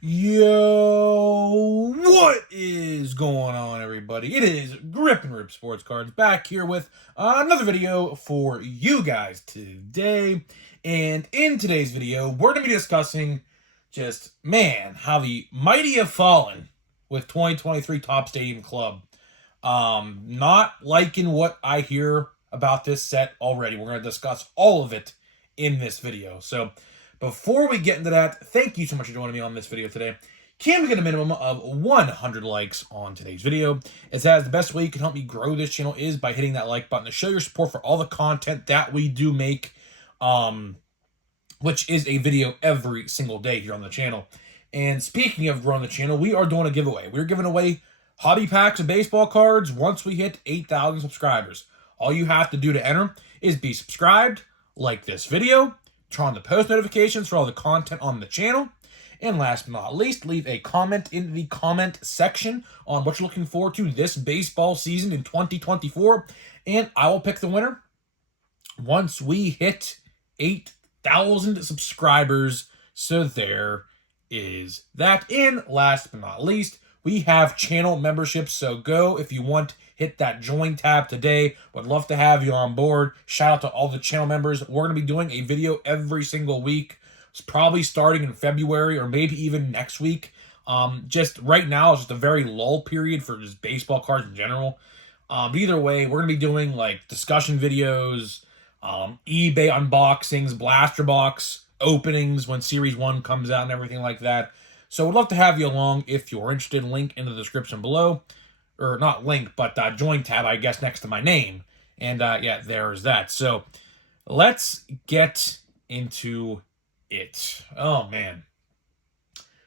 Yo, what is going on, everybody? It is Grip and Rip Sports Cards back here with another video for you guys today. And in today's video, we're going to be discussing just, man, how the mighty have fallen with 2023 Top Stadium Club. Not liking what I hear about this set already. We're going to discuss all of it in this video. So, before we get into that, thank you so much for joining me on this video today. Can we get a minimum of 100 likes on today's video? As the best way you can help me grow this channel is by hitting that like button to show your support for all the content that we do make, which is a video every single day here on the channel. And speaking of growing the channel, we are doing a giveaway. We're giving away hobby packs of baseball cards once we hit 8,000 subscribers. All you have to do to enter is be subscribed, like this video, turn on the post notifications for all the content on the channel, and last but not least, leave a comment in the comment section on what you're looking forward to this baseball season in 2024, and I will pick the winner once we hit 8,000 subscribers. So there is that. And last but not least, we have channel memberships, so go if you want. Hit that join tab today. Would love to have you on board. Shout out to all the channel members. We're going to be doing a video every single week. It's probably starting in February or maybe even next week. Just right now, it's just a very lull period for just baseball cards in general. But either way, we're going to be doing like discussion videos, eBay unboxings, blaster box openings when Series 1 comes out and everything like that. So we'd love to have you along if you're interested. Link in the description below. Or not link, but join tab, I guess, next to my name. And yeah, there's that. So let's get into it. Oh, man.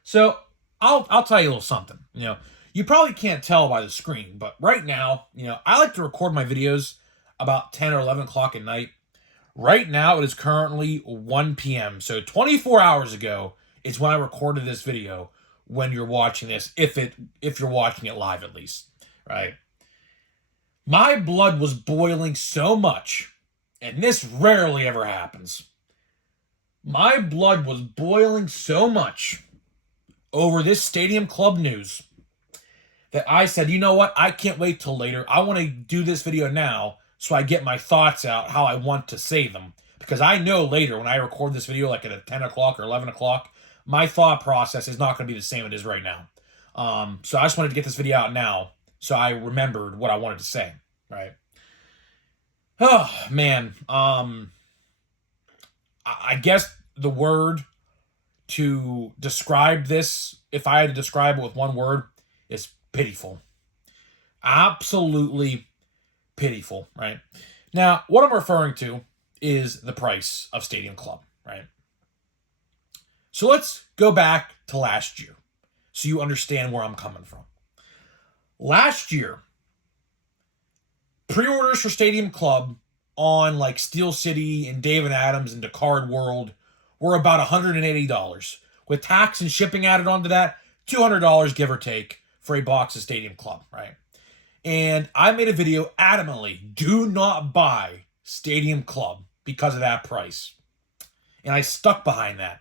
So I'll tell you a little something. You probably can't tell by the screen, but right now, I like to record my videos about 10 or 11 o'clock at night. Right now, it is currently 1 p.m. So 24 hours ago is when I recorded this video when you're watching this, if you're watching it live at least. Right? My blood was boiling so much, and this rarely ever happens. My blood was boiling so much over this Stadium Club news that I said, you know what? I can't wait till later. I want to do this video now so I get my thoughts out how I want to say them. Because I know later when I record this video, like at 10 o'clock or 11 o'clock, my thought process is not going to be the same it is right now. So I just wanted to get this video out now. So I remembered what I wanted to say, right? Oh, man. I guess the word to describe this, if I had to describe it with one word, is pitiful. Absolutely pitiful, right? Now, what I'm referring to is the price of Stadium Club, right? So let's go back to last year so you understand where I'm coming from. Last year, pre-orders for Stadium Club on like Steel City and Dave and Adams and Card World were about $180. With tax and shipping added onto that, $200 give or take for a box of Stadium Club, right? And I made a video adamantly, do not buy Stadium Club because of that price. And I stuck behind that.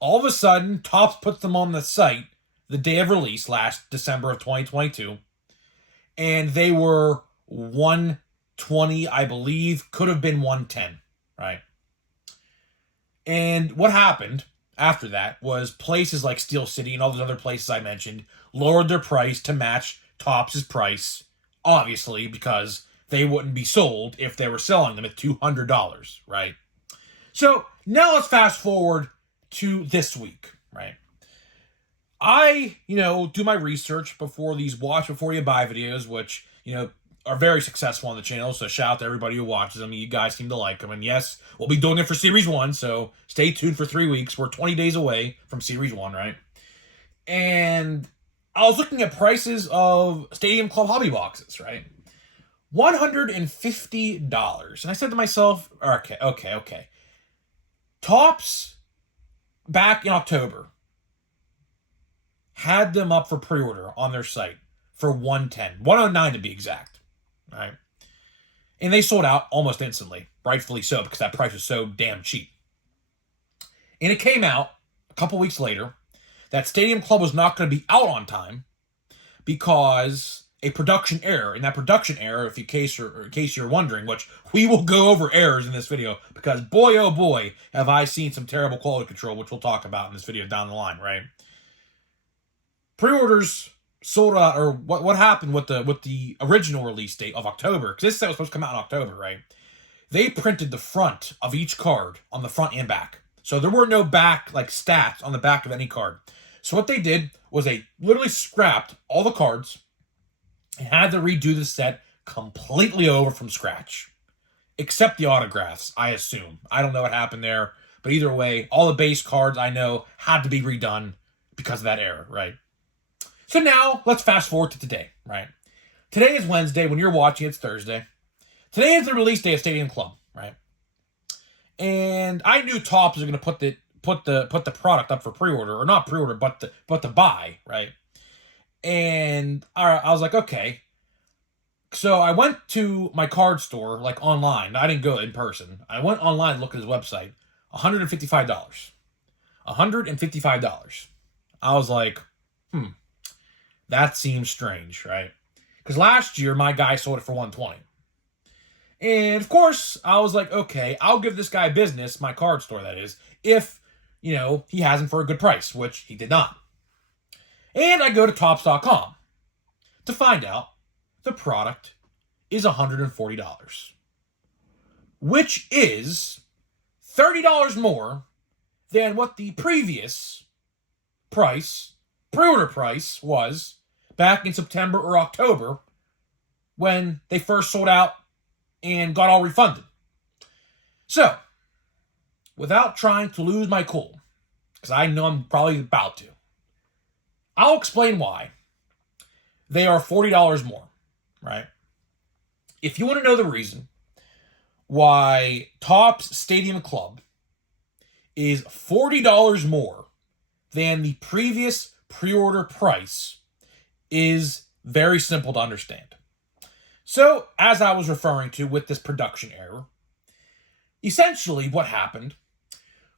All of a sudden, Topps puts them on the site the day of release, last December of 2022. And they were $120, I believe, could have been $110, right? And what happened after that was places like Steel City and all those other places I mentioned lowered their price to match Topps' price, obviously, because they wouldn't be sold if they were selling them at $200, right? So now let's fast forward to this week, right? I, do my research before these watch before you buy videos, which, are very successful on the channel. So shout out to everybody who watches them. You guys seem to like them. And yes, we'll be doing it for Series 1. So stay tuned for 3 weeks. We're 20 days away from Series 1, right? And I was looking at prices of Stadium Club hobby boxes, right? $150. And I said to myself, okay. Topps, back in October, had them up for pre-order on their site for $110, $109 to be exact, right? And they sold out almost instantly, rightfully so, because that price was so damn cheap. And it came out a couple weeks later that Stadium Club was not going to be out on time because a production error. And that production error, in case you're wondering, which we will go over errors in this video, because boy, oh boy, have I seen some terrible quality control, which we'll talk about in this video down the line, right? Pre-orders sold out, or what happened with the original release date of October, because this set was supposed to come out in October, right? They printed the front of each card on the front and back. So there were no back, like, stats on the back of any card. So what they did was they literally scrapped all the cards and had to redo the set completely over from scratch. Except the autographs, I assume. I don't know what happened there. But either way, all the base cards, I know, had to be redone because of that error, right? So now, let's fast forward to today, right? Today is Wednesday. When you're watching, it's Thursday. Today is the release day of Stadium Club, right? And I knew Topps was going to put the product up for pre-order, or not pre-order, but the buy, right? And I was like, okay. So I went to my card store, like, online. I didn't go in person. I went online and looked at his website. $155. $155. I was like, that seems strange, right? Because last year, my guy sold it for $120. And, of course, I was like, okay, I'll give this guy business, my card store, that is, if, he has them for a good price, which he did not. And I go to Topps.com to find out the product is $140, which is $30 more than what the previous price, pre-order price, was back in September or October when they first sold out and got all refunded. So, without trying to lose my cool, because I know I'm probably about to, I'll explain why they are $40 more, right? If you want to know the reason why Topps Stadium Club is $40 more than the previous pre-order price, is very simple to understand. So, as I was referring to with this production error, essentially what happened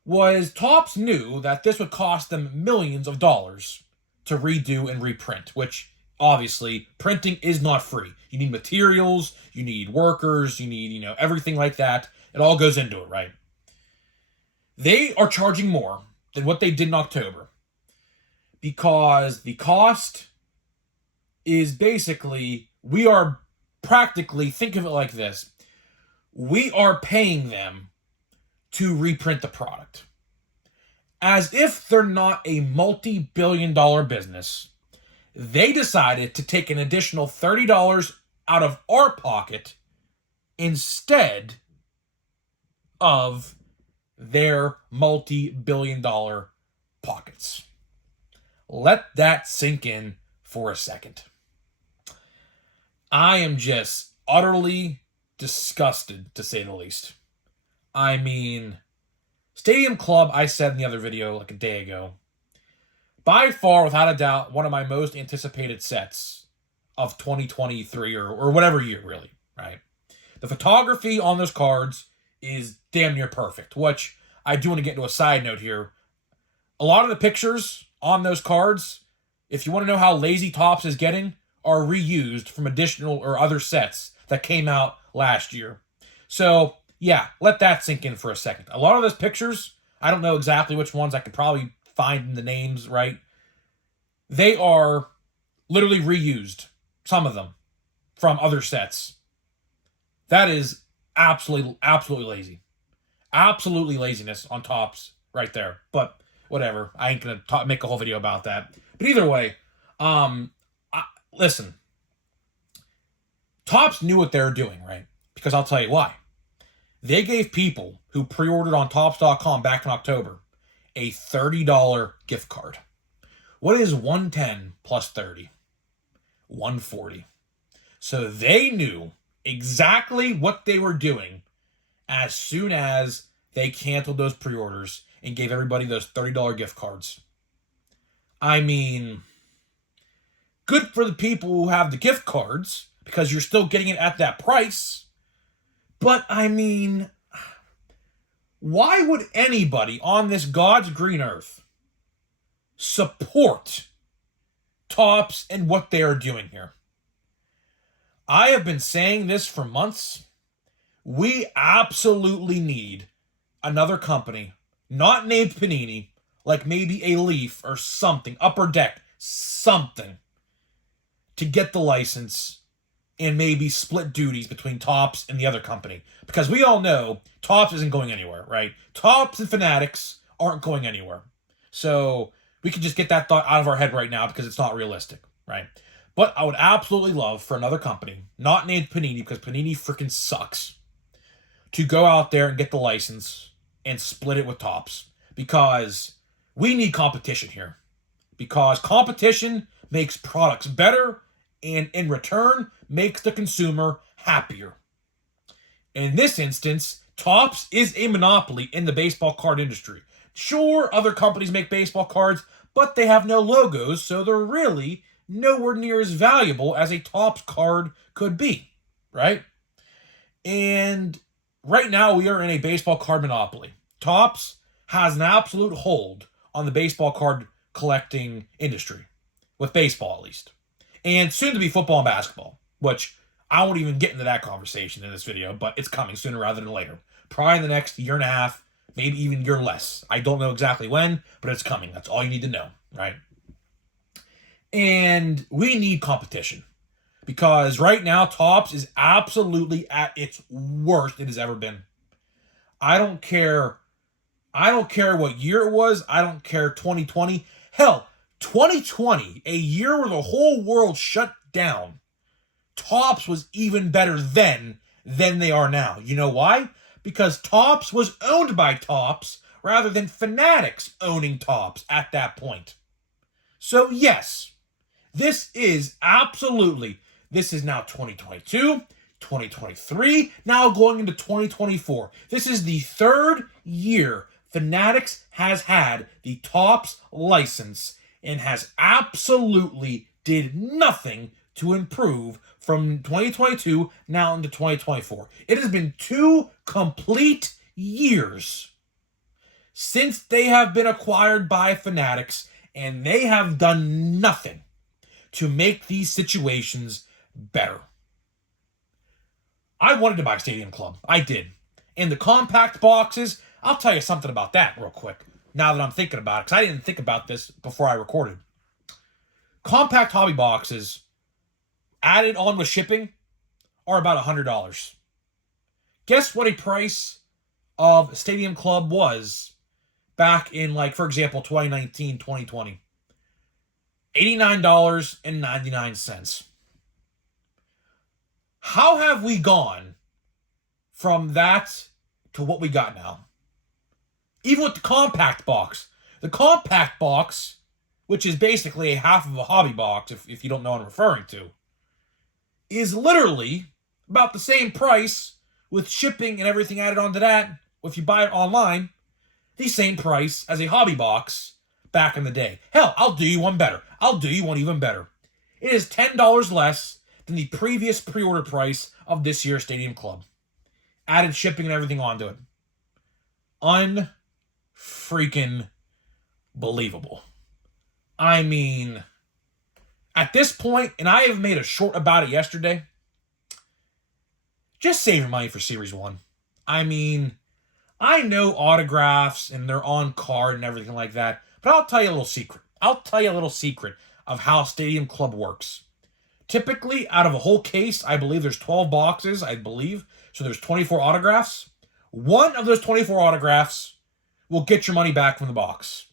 was Topps knew that this would cost them millions of dollars to redo and reprint, which obviously printing is not free. You need materials, you need workers, you need, everything like that. It all goes into it, right? They are charging more than what they did in October because the cost is basically, we are practically, think of it like this, we are paying them to reprint the product. As if they're not a multi-billion-dollar business, they decided to take an additional $30 out of our pocket instead of their multi-billion-dollar pockets. Let that sink in for a second. I am just utterly disgusted, to say the least. I mean, Stadium Club, I said in the other video like a day ago, by far, without a doubt, one of my most anticipated sets of 2023 or whatever year, really, right? The photography on those cards is damn near perfect, which I do want to get into a side note here. A lot of the pictures on those cards, if you want to know how lazy Topps is getting, are reused from additional or other sets that came out last year. So, yeah, let that sink in for a second. A lot of those pictures, I don't know exactly which ones. I could probably find the names right. They are literally reused, some of them, from other sets. That is absolutely lazy. Absolutely laziness on Topps right there. But whatever. I ain't going to make a whole video about that. But either way, listen. Topps knew what they were doing, right? Because I'll tell you why. They gave people who pre-ordered on Topps.com back in October a $30 gift card. What is 110 plus 30? 140. So they knew exactly what they were doing as soon as they canceled those pre-orders and gave everybody those $30 gift cards. I mean, good for the people who have the gift cards because you're still getting it at that price. But I mean, why would anybody on this God's green earth support Topps and what they are doing here. I have been saying this for months. We absolutely need another company, not named Panini, like maybe a Leaf or something, Upper Deck, something, to get the license and maybe split duties between Topps and the other company. Because we all know Topps isn't going anywhere, right? Topps and Fanatics aren't going anywhere. So we can just get that thought out of our head right now because it's not realistic, right? But I would absolutely love for another company, not named Panini, because Panini freaking sucks, to go out there and get the license and split it with Topps. Because we need competition here. Because competition makes products better and in return makes the consumer happier. In this instance, Topps is a monopoly in the baseball card industry. Sure, other companies make baseball cards, but they have no logos, so they're really nowhere near as valuable as a Topps card could be, right? And right now we are in a baseball card monopoly. Topps has an absolute hold on the baseball card collecting industry, with baseball at least. And soon to be football and basketball, which I won't even get into that conversation in this video, but it's coming sooner rather than later. Probably in the next year and a half, maybe even year less. I don't know exactly when, but it's coming. That's all you need to know, right? And we need competition. Because right now, Topps is absolutely at its worst it has ever been. I don't care what year it was. I don't care 2020. Hell, 2020, a year where the whole world shut down. Topps was even better then than they are now. You know why? Because Topps was owned by Topps rather than Fanatics owning Topps at that point. So yes, this is now 2022, 2023, now going into 2024. This is the third year Fanatics has had the Topps license and has absolutely did nothing to improve from 2022 now into 2024. It has been 2 complete years since they have been acquired by Fanatics, and they have done nothing to make these situations better. I wanted to buy Stadium Club. I did. And the compact boxes, I'll tell you something about that real quick, now that I'm thinking about it, because I didn't think about this before I recorded. Compact hobby boxes, added on with shipping, are about $100. Guess what a price of Stadium Club was back in, like, for example, 2019, 2020? $89.99. How have we gone from that to what we got now? Even with the compact box. The compact box, which is basically a half of a hobby box, if you don't know what I'm referring to, is literally about the same price with shipping and everything added onto that. If you buy it online, the same price as a hobby box back in the day. Hell, I'll do you one better. I'll do you one even better. It is $10 less than the previous pre-order price of this year's Stadium Club. Added shipping and everything onto it. Unfreaking believable. I mean, at this point, and I have made a short about it yesterday, just save your money for Series 1. I mean, I know autographs and they're on card and everything like that, but I'll tell you a little secret. Of how Stadium Club works. Typically, out of a whole case, I believe there's 12 boxes, so there's 24 autographs. One of those 24 autographs will get your money back from the box.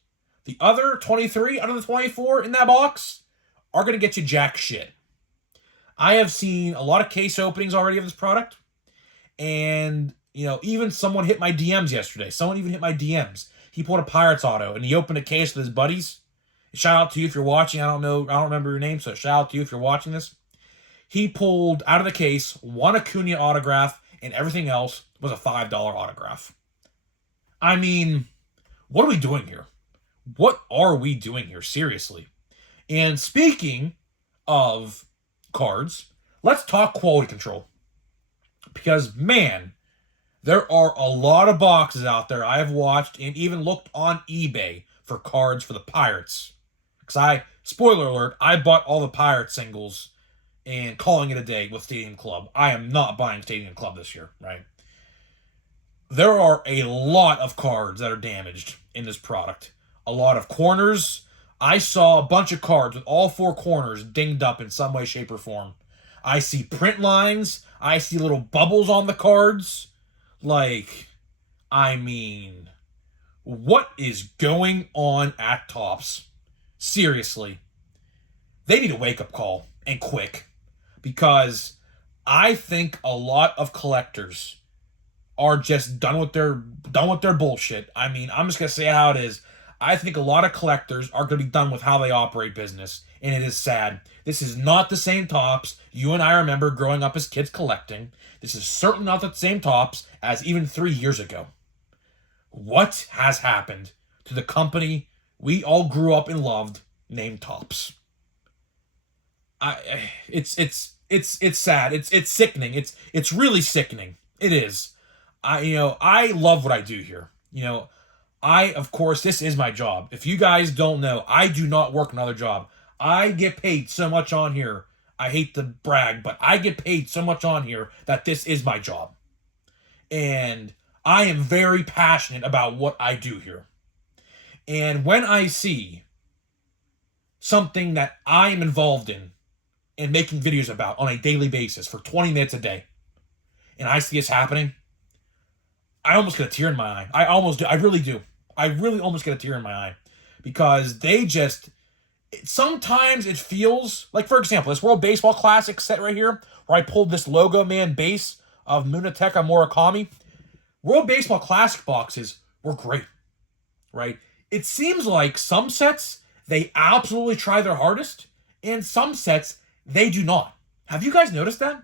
The other 23 out of the 24 in that box are going to get you jack shit. I have seen a lot of case openings already of this product, and, even someone hit my DMs yesterday. He pulled a Pirates auto, and he opened a case with his buddies. Shout out to you if you're watching. I don't remember your name, so shout out to you if you're watching this. He pulled out of the case one Acuna autograph, and everything else was a $5 autograph. I mean, what are we doing here? What are we doing here? Seriously. And speaking of cards, let's talk quality control. Because, man, there are a lot of boxes out there I have watched and even looked on eBay for cards for the Pirates. Because spoiler alert, I bought all the Pirate singles and calling it a day with Stadium Club. I am not buying Stadium Club this year, right? There are a lot of cards that are damaged in this product. A lot of corners. I saw a bunch of cards with all 4 corners dinged up in some way, shape, or form. I see print lines. I see little bubbles on the cards. Like, I mean, what is going on at Topps? Seriously. They need a wake-up call, and quick. Because I think a lot of collectors are just done with their bullshit. I mean, I'm just gonna say how it is. I think a lot of collectors are gonna be done with how they operate business, and it is sad. This is not the same Topps you and I remember growing up as kids collecting. This is certainly not the same Topps as even 3 years ago. What has happened to the company we all grew up and loved named Topps? It's sad. It's sickening. It's really sickening. It is. I love what I do here. Of course, this is my job. If you guys don't know, I do not work another job. I get paid so much on here. I hate to brag, but I get paid so much on here that this is my job. And I am very passionate about what I do here. And when I see something that I am involved in and making videos about on a daily basis for 20 minutes a day, and I see this happening, I almost get a tear in my eye. I almost do. I really do. I really almost get a tear in my eye. Because they just... Sometimes it feels... Like, for example, this World Baseball Classic set right here, where I pulled this Logo Man base of Munetaka Murakami. World Baseball Classic boxes were great. Right? It seems like some sets, they absolutely try their hardest. And some sets, they do not. Have you guys noticed that?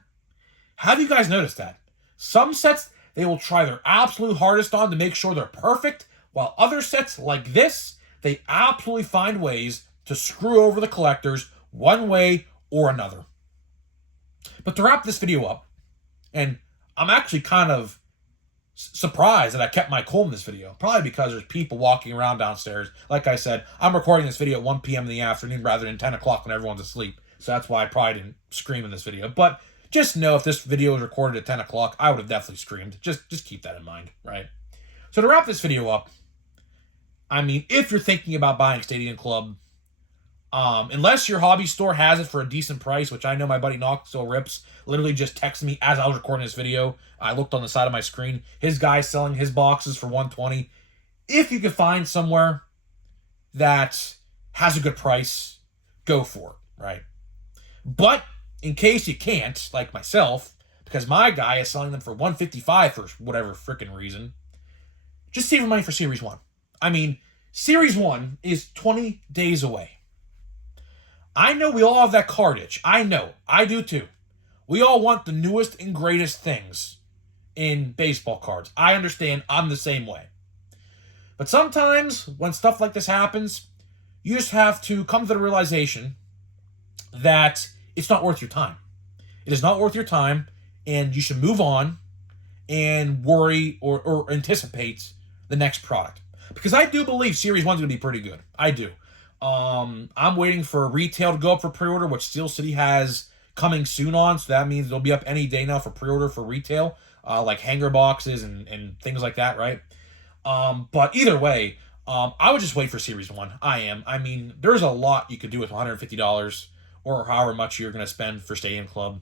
Some sets... They will try their absolute hardest on to make sure they're perfect, while other sets like this, they absolutely find ways to screw over the collectors one way or another. But to wrap this video up, and I'm actually kind of surprised that I kept my cool in this video, probably because there's people walking around downstairs. Like I said, I'm recording this video at 1 p.m. in the afternoon rather than 10 o'clock when everyone's asleep, so that's why I probably didn't scream in this video. But just know if this video was recorded at 10 o'clock, I would have definitely screamed. Just keep that in mind, right? So to wrap this video up, I mean, if you're thinking about buying Stadium Club, unless your hobby store has it for a decent price, which I know my buddy Knoxville Rips literally just texted me as I was recording this video. I looked on the side of my screen. His guy's selling his boxes for $120. If you can find somewhere that has a good price, go for it, right? But in case you can't, like myself, because my guy is selling them for $155 for whatever freaking reason, just save your money for Series 1. I mean, Series 1 is 20 days away. I know we all have that card itch. I know. I do too. We all want the newest and greatest things in baseball cards. I understand. I'm the same way. But sometimes when stuff like this happens, you just have to come to the realization that it's not worth your time. It is not worth your time, and you should move on and worry or anticipate the next product. Because I do believe Series 1 is going to be pretty good. I do. I'm waiting for retail to go up for pre-order, which Steel City has coming soon on, so that means they'll be up any day now for pre-order for retail, like hanger boxes and things like that, right? But either way, I would just wait for Series 1. I mean, there's a lot you could do with $150 or however much you're going to spend for Stadium Club.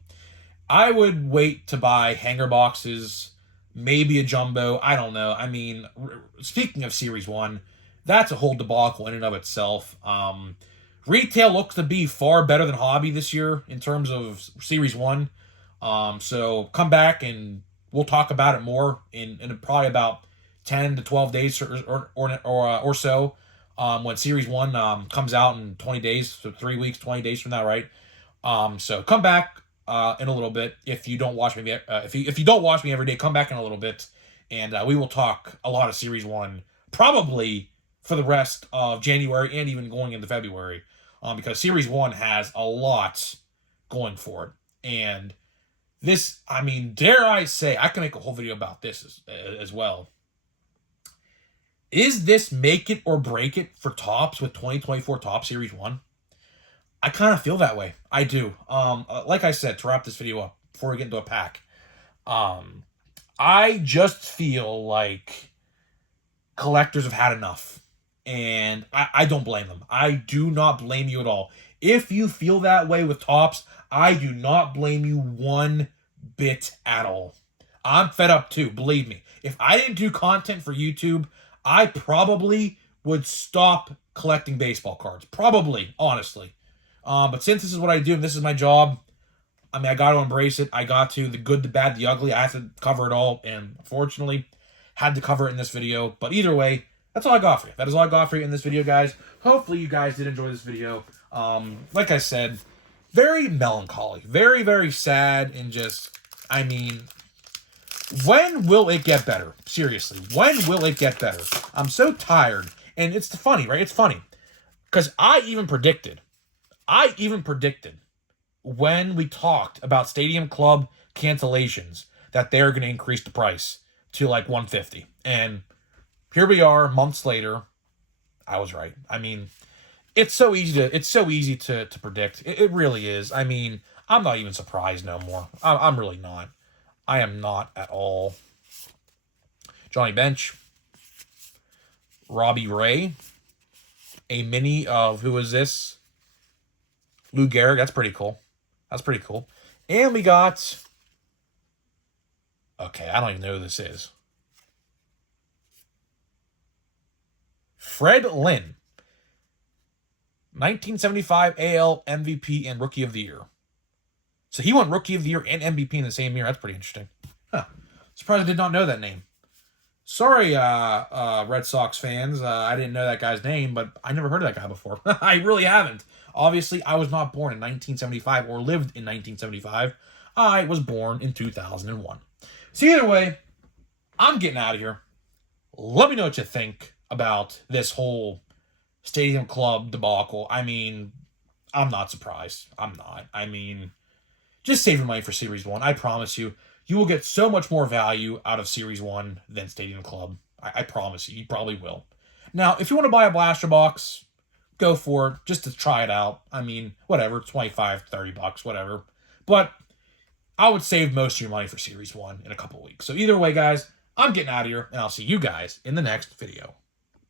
I would wait to buy hanger boxes, maybe a jumbo. I don't know. I mean, speaking of Series 1, that's a whole debacle in and of itself. Retail looks to be far better than hobby this year in terms of Series 1. So come back and we'll talk about it more in probably about 10 to 12 days or so. When Series 1 comes out in 20 days, so 3 weeks, 20 days from now, right? So come back in a little bit. If you don't watch me, if you don't watch me every day, come back in a little bit, and we will talk a lot of Series 1, probably for the rest of January and even going into February, because Series 1 has a lot going for it. And this, I mean, dare I say, I can make a whole video about this as well. Is this make it or break it for Topps with 2024 Topps Series 1? I kind of feel that way. I do. Like I said, to wrap this video up before we get into a pack, I just feel like collectors have had enough. And I don't blame them. I do not blame you at all. If you feel that way with Topps, I do not blame you one bit at all. I'm fed up too, believe me. If I didn't do content for YouTube, I probably would stop collecting baseball cards. Probably, honestly. But since this is what I do and this is my job, I mean, I got to embrace it. I got to. The good, the bad, the ugly. I have to cover it all. And unfortunately, had to cover it in this video. But either way, that's all I got for you. That is all I got for you in this video, guys. Hopefully, you guys did enjoy this video. Like I said, very melancholy. Very, very sad. And just, I mean, when will it get better? Seriously, when will it get better? I'm so tired. And it's funny, right? It's funny. Because I even predicted when we talked about Stadium Club cancellations that they're going to increase the price to like $150. And here we are months later. I was right. I mean, it's so easy to predict. It really is. I mean, I'm not even surprised no more. I'm really not. I am not at all. Johnny Bench. Robbie Ray. A mini of, who is this? Lou Gehrig. That's pretty cool. That's pretty cool. And we got... Okay, I don't even know who this is. Fred Lynn. 1975 AL MVP and Rookie of the Year. So he won Rookie of the Year and MVP in the same year. That's pretty interesting. Huh. Surprised I did not know that name. Sorry, Red Sox fans. I didn't know that guy's name, but I never heard of that guy before. I really haven't. Obviously, I was not born in 1975 or lived in 1975. I was born in 2001. So either way, I'm getting out of here. Let me know what you think about this whole Stadium Club debacle. I mean, I'm not surprised. I'm not. I mean, just save your money for Series 1. I promise you, you will get so much more value out of Series 1 than Stadium Club. I promise you, you probably will. Now, if you want to buy a blaster box, go for it, just to try it out. I mean, whatever, 25, 30 bucks, whatever. But I would save most of your money for Series 1 in a couple weeks. So either way, guys, I'm getting out of here, and I'll see you guys in the next video.